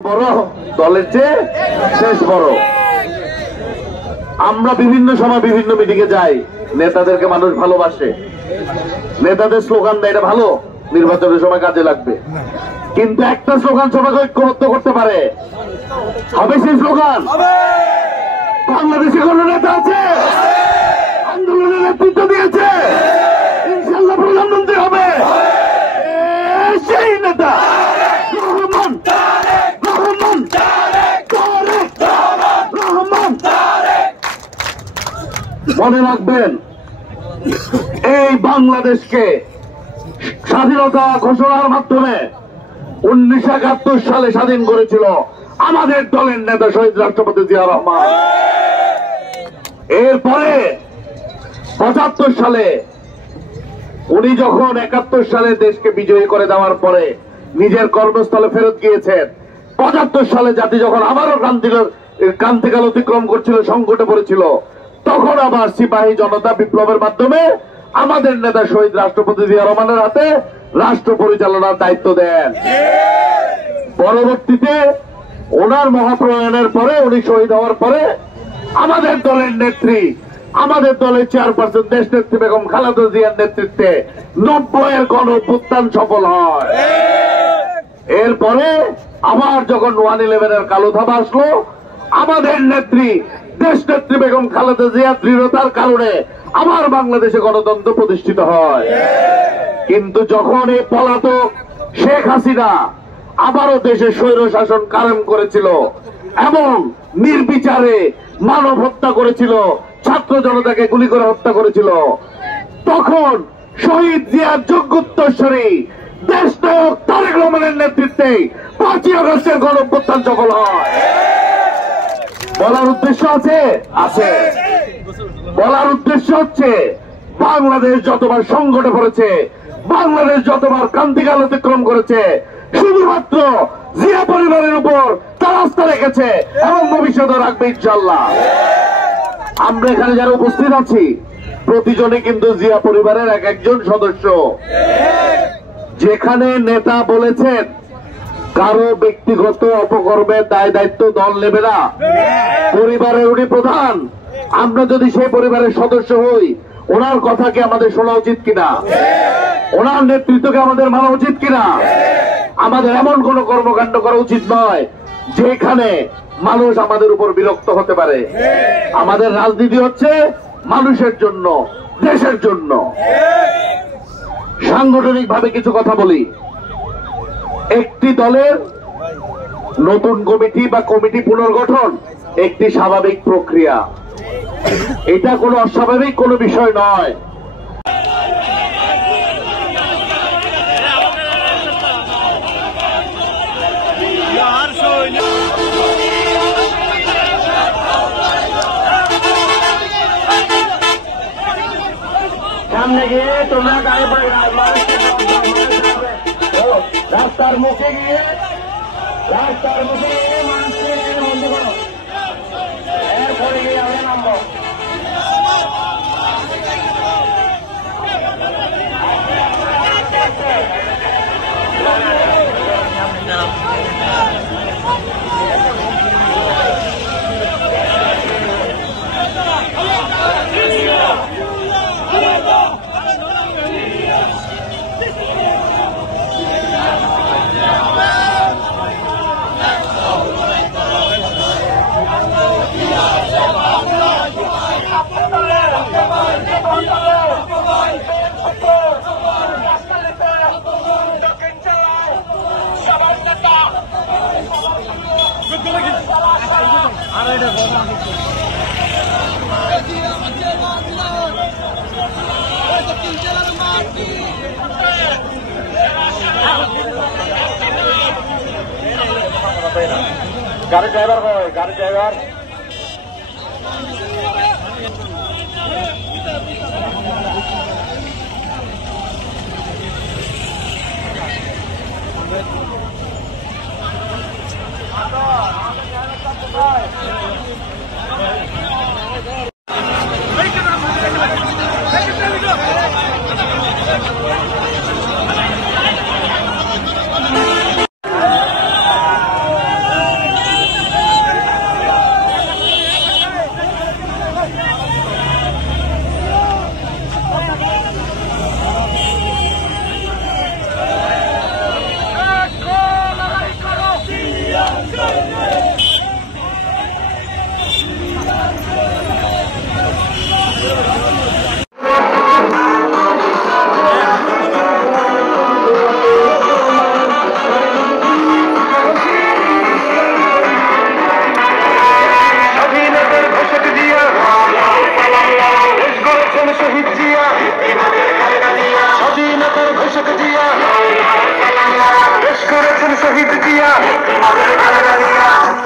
বড় দলের চেয়ে শেষ বড়। আমরা বিভিন্ন সময় বিভিন্ন মিটিং এ যাই, নেতাদেরকে মানুষ ভালোবাসে, নেতাদের স্লোগান দেয় এটা ভালো, নির্বাচনের সময় কাজে লাগবে, কিন্তু একটা স্লোগান সবাইকে ঐক্যবদ্ধ করতে পারে, হবে সেই স্লোগান। বাংলাদেশে কোন নেতা আছে আন্দোলনের নেতৃত্ব দিয়েছে, ইনশাল্লাহ প্রধানমন্ত্রী হবে সেই নেতা রহমান। মনে রাখবেন, এই বাংলাদেশকে স্বাধীনতা ঘোষণার মাধ্যমে 1971 সালে স্বাধীন করেছিল আমাদের দলের নেতা শহীদ রাষ্ট্রপতি জিয়া রহমান। এরপরে 75 সালে উনি যখন 71 সালে দেশকে বিজয়ী করে দেওয়ার পরে নিজের কর্মস্থলে ফেরত গিয়েছেন, 75 সালে জাতি যখন আবারও ক্রান্তিকাল অতিক্রম করছিল, সংকটে পড়েছিল, তখন আবার সিপাহী জনতা বিপ্লবের মাধ্যমে আমাদের নেতা শহীদ রাষ্ট্রপতি জিয়া রহমানের হাতে রাষ্ট্র পরিচালনার দায়িত্ব দেন। পরবর্তীতে ওনার মহাপ্রয়াণের পরে, উনি শহীদ হওয়ার পরে আমাদের দলের নেত্রী, আমাদের দলের চেয়ারপারসন দেশ নেত্রী বেগম খালেদা জিয়ার নেতৃত্বে 90-এর গণ অভ্যুত্থান সফল হয়। এরপরে আবার যখন 1/11-এর কালো ধাবা আসলো, আমাদের নেত্রী দেশ নেত্রী বেগম খালেদা জিয়ার দৃঢ়তার কারণে আবার বাংলাদেশে গণতন্ত্র প্রতিষ্ঠিত হয়। কিন্তু যখন এই পলাতক শেখ হাসিনা আবারও দেশে স্বৈর শাসন কায়েম করেছিল এবং নির্বিচারে মানব হত্যা করেছিল, ছাত্র জনতাকে গুলি করে হত্যা করেছিল, তখন শহীদ জিয়ার যোগ্য উত্তরসূরি দেশ নায়ক তারেক রহমানের নেতৃত্বে 5ই আগস্টের গণ অভ্যুত্থান সফল হয়। বলার উদ্দেশ্য আছে, বলার উদ্দেশ্য হচ্ছে বাংলাদেশ যতবার সংকটে পড়েছে, বাংলাদেশ যতবার ক্রান্তিকাল অতিক্রম করেছে, শুধুমাত্র জিয়া পরিবারের উপর তার আস্থা রেখেছে এবং ভবিষ্যতে রাখবে ইনশাল্লাহ। আমরা এখানে যারা উপস্থিত আছি প্রতিজনে কিন্তু জিয়া পরিবারের এক একজন সদস্য। যেখানে নেতা বলেছেন কারো ব্যক্তিগত অপকর্মের দায় দায়িত্ব দল নেবে না, পরিবারের উনি প্রধান, আমরা যদি সেই পরিবারের সদস্য হই, ওনার কথা কি আমাদের শোনা উচিত কিনা, ওনার নেতৃত্বকে আমাদের মানা উচিত কিনা? আমাদের এমন কোন কর্মকাণ্ড করা উচিত নয় যেখানে মানুষ আমাদের উপর বিরক্ত হতে পারে। আমাদের রাজনীতি হচ্ছে মানুষের জন্য, দেশের জন্য। সাংগঠনিক ভাবে কিছু কথা বলি। একটি দলের নতুন কমিটি বা কমিটি পুনর্গঠন একটি স্বাভাবিক প্রক্রিয়া, এটা কোনো অস্বাভাবিক কোনো বিষয় নয়। সামনে গিয়ে তোমরা রাস্তার মুখে গিয়ে মানুষের বন্ধ করো, এরপরে গিয়ে আমরা নামবো। গাড়ি ড্রাইভার হয়, গাড়ি ড্রাইভার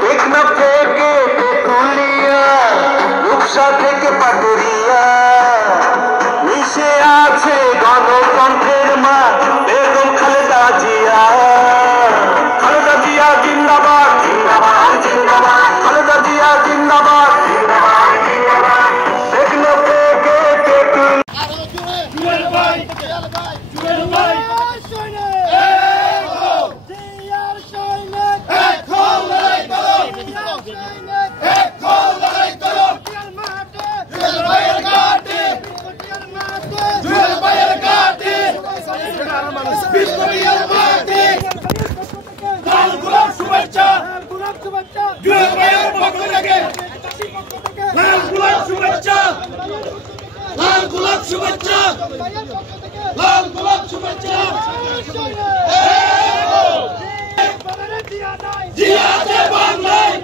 টেকনাফ থেকে তেঁতুলিয়া, রূপসা থেকে পাটুরিয়া, মিশে আছে গণতন্ত্রের মা বেগম খালেদা জিয়া। খালেদা জিয়া জিন্দাবাদ, জিন্দাবাদ জিন্দাবাদ, খালেদা জিয়া জিন্দাবাদ, জিন্দাবাদ জিন্দাবাদ। টেকনাফ থেকে তেঁতুলিয়া, লাল গোলাপ শুভেচ্ছা, লাল গোলাপ শুভেচ্ছা। জিয়া আছে বাংলায়।